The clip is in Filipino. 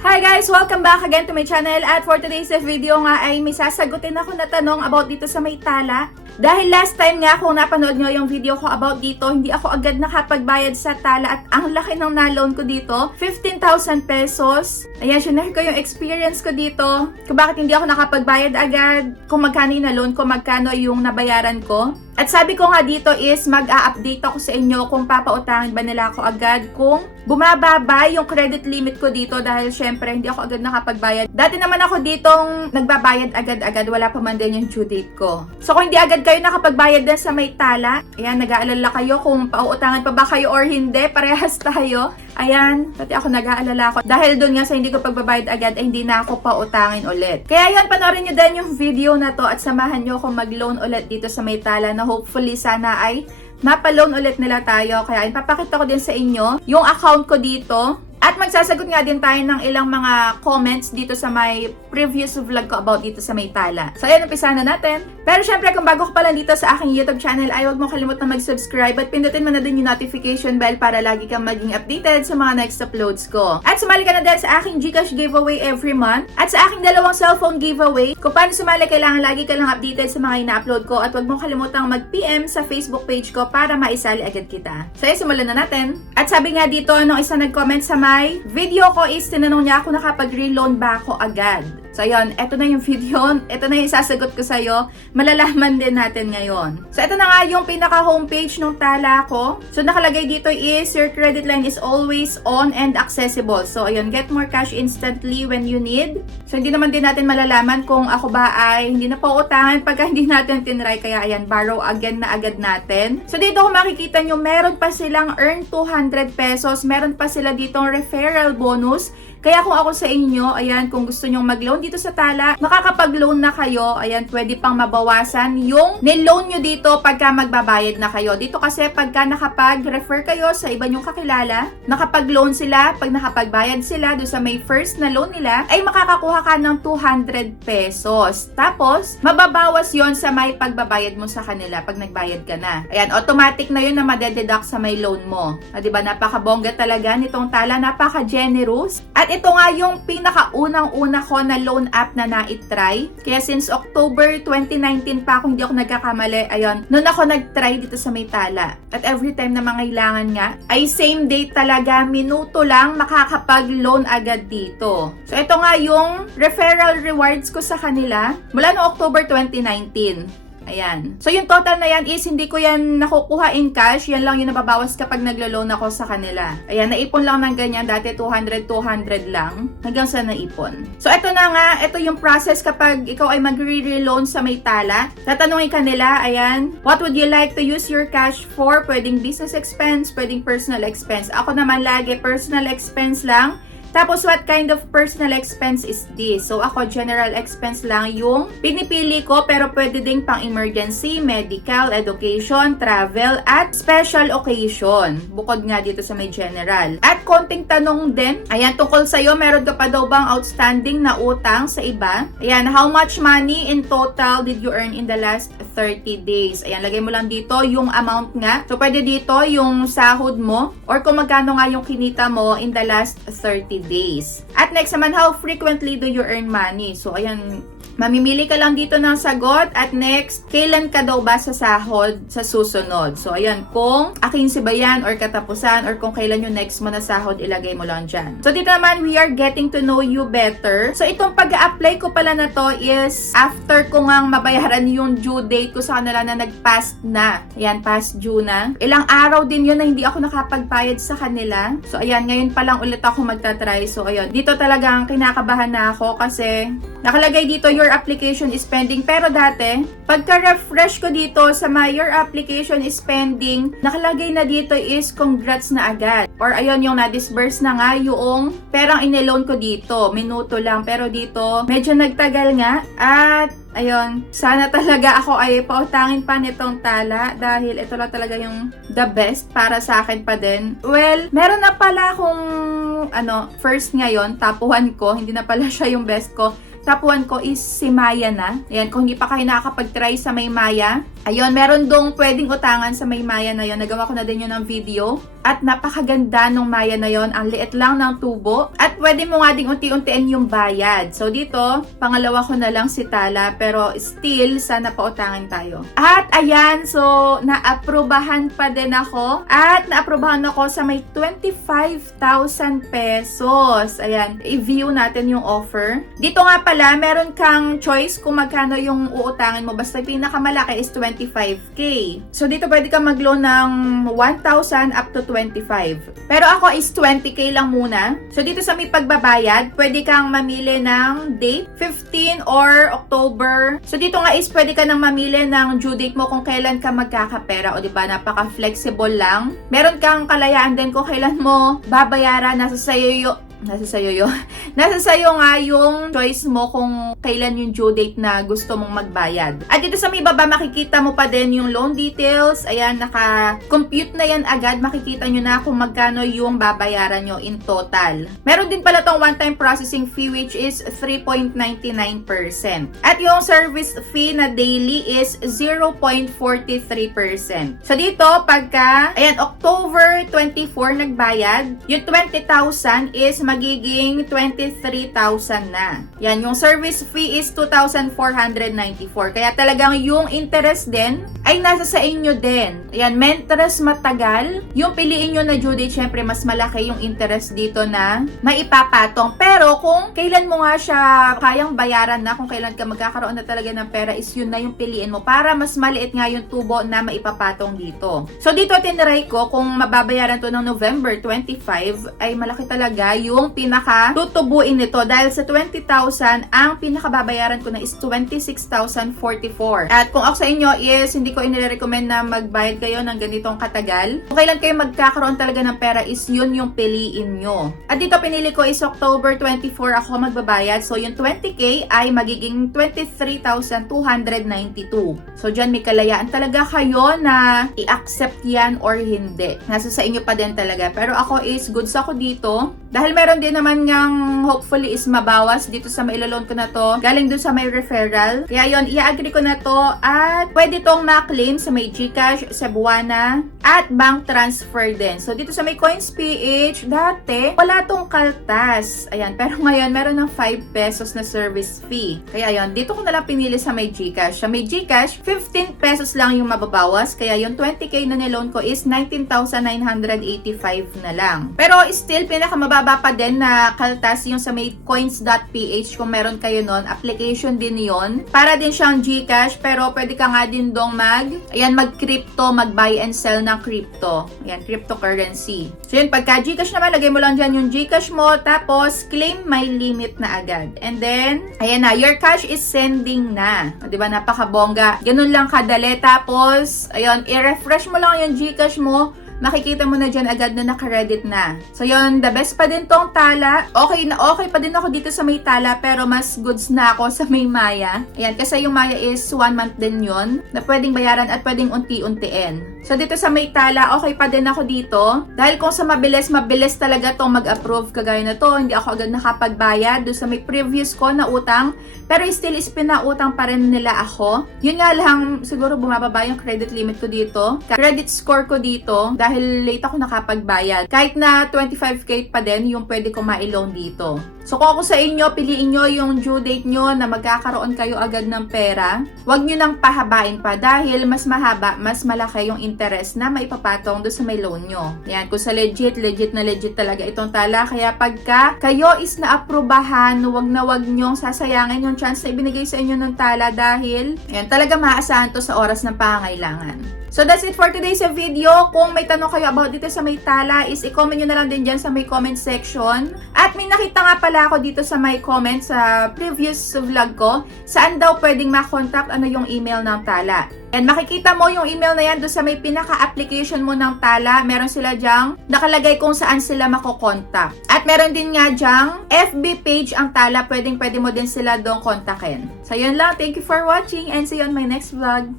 Hi guys! Welcome back again to my channel at for today's video nga ay may sasagutin ako na tanong about dito sa may tala. Dahil last time nga kung napanood nyo yung video ko about dito, hindi ako agad nakapagbayad sa tala at ang laki ng na-loan ko dito, 15,000 pesos. Ayan, share ko yung experience ko dito, kung bakit hindi ako nakapagbayad agad, kung magkano yung na-loan ko, magkano yung nabayaran ko. At sabi ko nga dito is mag-a-update ako sa inyo kung papautangin ba nila ako agad, kung bumababa yung credit limit ko dito dahil syempre hindi ako agad nakapagbayad. Dati naman ako ditong nagbabayad agad-agad, wala pa man din yung due date ko. So kung hindi agad kayo nakapagbayad din sa may tala, ayan, nag-aalala kayo kung pauutangan pa ba kayo or hindi, parehas tayo. Ayan, pati ako nag-aalala ako. Dahil doon nga sa hindi ko pagbabayad agad, ay hindi na ako pautangin ulit. Kaya yun, panoorin nyo din yung video na to at samahan nyo ako mag-loan ulit dito sa may tala na hopefully sana ay mapa-loan ulit nila tayo. Kaya ipapakita ko din sa inyo yung account ko dito. At magsasagot nga din tayo ng ilang mga comments dito sa may previous vlog ko about dito sa may tala. So ayan, umpisa na natin. Pero syempre kung bago ka pa lang dito sa aking YouTube channel ay huwag mo kalimutan mag-subscribe at pindutin mo na din yung notification bell para lagi kang maging updated sa mga next uploads ko. At sumali ka na din sa aking GCash giveaway every month at sa aking dalawang cellphone giveaway. Kung paano sumali, kailangan lagi ka lang updated sa mga ina-upload ko at huwag mo kalimutang mag-PM sa Facebook page ko para maisali agad kita. So ayan, simulan na natin. At sabi nga dito, nung isa nag-comment sa my video ko is tinanong niya ako nakapag-reloan ba ako agad. So ayun, eto na yung video, eto na yung sasagot ko sa'yo, malalaman din natin ngayon. So eto na nga yung pinaka-homepage ng tala ko. So nakalagay dito is, your credit line is always on and accessible. So ayun, get more cash instantly when you need. So hindi naman din natin malalaman kung ako ba ay hindi na po utangan pagka hindi natin tinry. Kaya ayan, borrow again na agad natin. So dito kung makikita nyo, meron pa silang earn 200 pesos. Meron pa sila ditong referral bonus. Kaya kung ako sa inyo, ayan, kung gusto nyong mag-loan dito sa tala, makakapag-loan na kayo, ayan, pwede pang mabawasan yung niloan nyo dito pagka magbabayad na kayo. Dito kasi pagka nakapag-refer kayo sa iba nyong kakilala, nakapag-loan sila, pag nakapagbayad sila doon sa may first na loan nila, ay makakakuha ka ng 200 pesos. Tapos, mababawas yon sa may pagbabayad mo sa kanila pag nagbayad ka na. Ayan, automatic na yun na madededuct sa may loan mo. Diba, napakabongga talaga nitong tala, napaka-generous. At ito nga yung pinakaunang-una ko na loan app na na-try. Kaya since October 2019 pa, kung hindi ako nagkakamali, ayun, noon ako nag-try dito sa may tala. At every time na mangailangan nga, ay same day talaga, minuto lang, makakapag-loan agad dito. So ito nga yung referral rewards ko sa kanila mula no October 2019. Ayan. So, yung total na yan is hindi ko yan nakukuha in cash. Yan lang yung nababawas kapag naglo-loan ako sa kanila. Ayan, naipon lang ng ganyan. Dati 200 lang. Hanggang sa naipon. So, ito na nga. Ito yung process kapag ikaw ay magre-reloan sa may tala. Tatanungin ka nila, ayan, what would you like to use your cash for? Pwedeng business expense, pwedeng personal expense. Ako naman lagi personal expense lang. Tapos, what kind of personal expense is this? So, ako, general expense lang yung pinipili ko, pero pwede ding pang emergency, medical, education, travel, at special occasion. Bukod nga dito sa may general. At konting tanong din, ayan, tungkol sa'yo, meron ka pa daw bang outstanding na utang sa iba? Ayan, how much money in total did you earn in the last 30 days? Ayan, lagay mo lang dito yung amount nga. So, pwede dito yung sahod mo, or kung magkano nga yung kinita mo in the last 30 days. At next naman, how frequently do you earn money? So, ayan, mamimili ka lang dito ng sagot. At next, kailan ka daw ba sasahod sa susunod? So, ayan, kung akinsi ba yan or katapusan or kung kailan yung next mo na sahod, ilagay mo lang dyan. So, dito naman, we are getting to know you better. So, itong pag-a-apply ko pala na to is after ko ngang mabayaran yung due date ko sa kanila na nag-past na. Ayan, past due na. Ilang araw din yun na hindi ako nakapagbayad sa kanila. So, ayan, ngayon pa lang ulit ako magta-try. So, ayun, dito talagang kinakabahan na ako kasi nakalagay dito your application is pending. Pero dati, pagka-refresh ko dito sa my your application is pending, nakalagay na dito is congrats na agad. Or ayun, yung na-disburse na nga yung perang iniloan ko dito. Minuto lang. Pero dito, medyo nagtagal nga. At ayun, sana talaga ako ay pautangin pa nitong tala dahil ito lang talaga yung the best para sa akin pa din. Well, meron na pala akong first ngayon, top 1 ko. Hindi na pala siya yung best ko. Top 1 ko is si Maya na. Ayan, kung hindi pa kayo nakakapag-try sa may Maya, Ayun, meron dong pwedeng utangan sa may maya na yon. Nagawa ko na din yun ng video. At napakaganda nung maya na yon. Ang liit lang ng tubo. At pwede mo nga ding unti-untiin yung bayad. So dito, pangalawa ko na lang si Tala. Pero still, sana pautangan tayo. At ayan, so naaprubahan pa din ako. At naaprubahan ako sa may 25,000 pesos. Ayan, i-view natin yung offer. Dito nga pala, meron kang choice kung magkano yung uutangin mo. Basta pinakamalaki is 25K. So dito pwede ka mag-loan ng 1,000 up to 25. Pero ako is 20K lang muna. So dito sa may pagbabayad, pwede kang mamili ng date, 15 or October. So dito nga is pwede ka nang mamili ng due date mo kung kailan ka magkakapera. O diba, napaka-flexible lang. Meron kang kalayaan din kung kailan mo babayaran. Nasa sayo nga yung choice mo kung kailan yung due date na gusto mong magbayad. At dito sa may baba, makikita mo pa din yung loan details. Ayan, naka-compute na yan agad. Makikita nyo na kung magkano yung babayaran nyo in total. Meron din pala tong one-time processing fee which is 3.99%. At yung service fee na daily is 0.43%. So dito, pagka, ayan, October 24 nagbayad, yung 20,000 is magiging 23,000 na. Yan, yung service fee is 2,494. Kaya talagang yung interest din ay nasa sa inyo din. Yan, mentres matagal. Yung piliin nyo na due date, syempre mas malaki yung interest dito na maipapatong. Pero kung kailan mo nga siya kayang bayaran na, kung kailan ka magkakaroon na talaga ng pera, is yun na yung piliin mo para mas maliit nga yung tubo na maipapatong dito. So dito tinry ko kung mababayaran to ng November 25 ay malaki talaga yung pinaka tutubuin nito dahil sa 20,000 ang pinakababayaran ko na is 26,044. At kung ako sa inyo is hindi ko inirecommend na magbayad kayo ng ganitong katagal. Kung kailan kayo magkakaroon talaga ng pera is yun yung piliin nyo. At dito pinili ko is October 24 ako magbabayad. So yung 20K ay magiging 23,292. So dyan may kalayaan talaga kayo na i-accept yan or hindi. Nasa sa inyo pa din talaga. Pero ako is goods ako dito. Dahil meron din naman ngang hopefully is mabawas dito sa mailaloan ko na to. Galing dun sa may referral. Kaya yun, i-agree ko na to. At pwede tong ma-claim sa may GCash, Cebuana, at bank transfer din. So dito sa may Coins PH, dati wala tong kaltas. Ayan, pero ngayon meron ng 5 pesos na service fee. Kaya yun, dito ko nalang pinili sa may GCash. Sa may GCash, 15 pesos lang yung mababawas. Kaya yung 20K na niloan ko is 19,985 na lang. Pero still, pinakamababa pa din na kaltas yung sa may coins.ph kung meron kayo nun. Application din yon. Para din siyang GCash, pero pwede ka nga din dong mag-crypto, mag-buy and sell ng crypto. Ayan, cryptocurrency. So yun, pagka GCash naman, lagay mo lang dyan yung GCash mo, tapos claim my limit na agad. And then, ayan na, your cash is sending na. O, diba, napakabongga. Ganun lang kadali. Tapos, ayun, i-refresh mo lang yung GCash mo, makikita mo na dyan agad na naka-credit na. So yun, the best pa din tong Tala. Okay pa din ako dito sa may Tala, pero mas goods na ako sa may Maya. Ayan, kasi yung Maya is 1 month din yun, na pwedeng bayaran at pwedeng unti-untiin. So dito sa may Tala, okay pa din ako dito. Dahil kung sa mabilis talaga tong mag-approve. Kagaya na to, hindi ako agad nakapagbayad doon sa may previous ko na utang. Pero still is pinautang pa rin nila ako. Yun nga lang, siguro bumababa yung credit limit ko dito. Credit score ko dito, dahil late ako nakapagbayad. Kahit na 25K pa din yung pwede ko ma-loan dito. So kung ako sa inyo, piliin nyo yung due date nyo na magkakaroon kayo agad ng pera. Huwag nyo nang pahabain pa dahil mas mahaba, mas malaki yung interest na maipapatong doon sa may loan nyo. Yan, kung sa legit talaga itong Tala. Kaya pagka kayo is naaprubahan, huwag nyong sasayangin yung chance na ibinigay sa inyo ng Tala dahil yan, talaga maaasahan to sa oras ng pangangailangan. So that's it for today's video. Kung may tanong kayo about dito sa may Tala, is i-comment nyo na lang din dyan sa may comment section. At may nakita nga pala ako dito sa may comment sa previous vlog ko, saan daw pwedeng ma-contact, ano yung email ng Tala. And makikita mo yung email na yan doon sa may pinaka-application mo ng Tala. Meron sila dyang nakalagay kung saan sila makokontak. At meron din nga dyang FB page ang Tala. Pwede mo din sila doon kontakin. So yun lang. Thank you for watching and see you on my next vlog.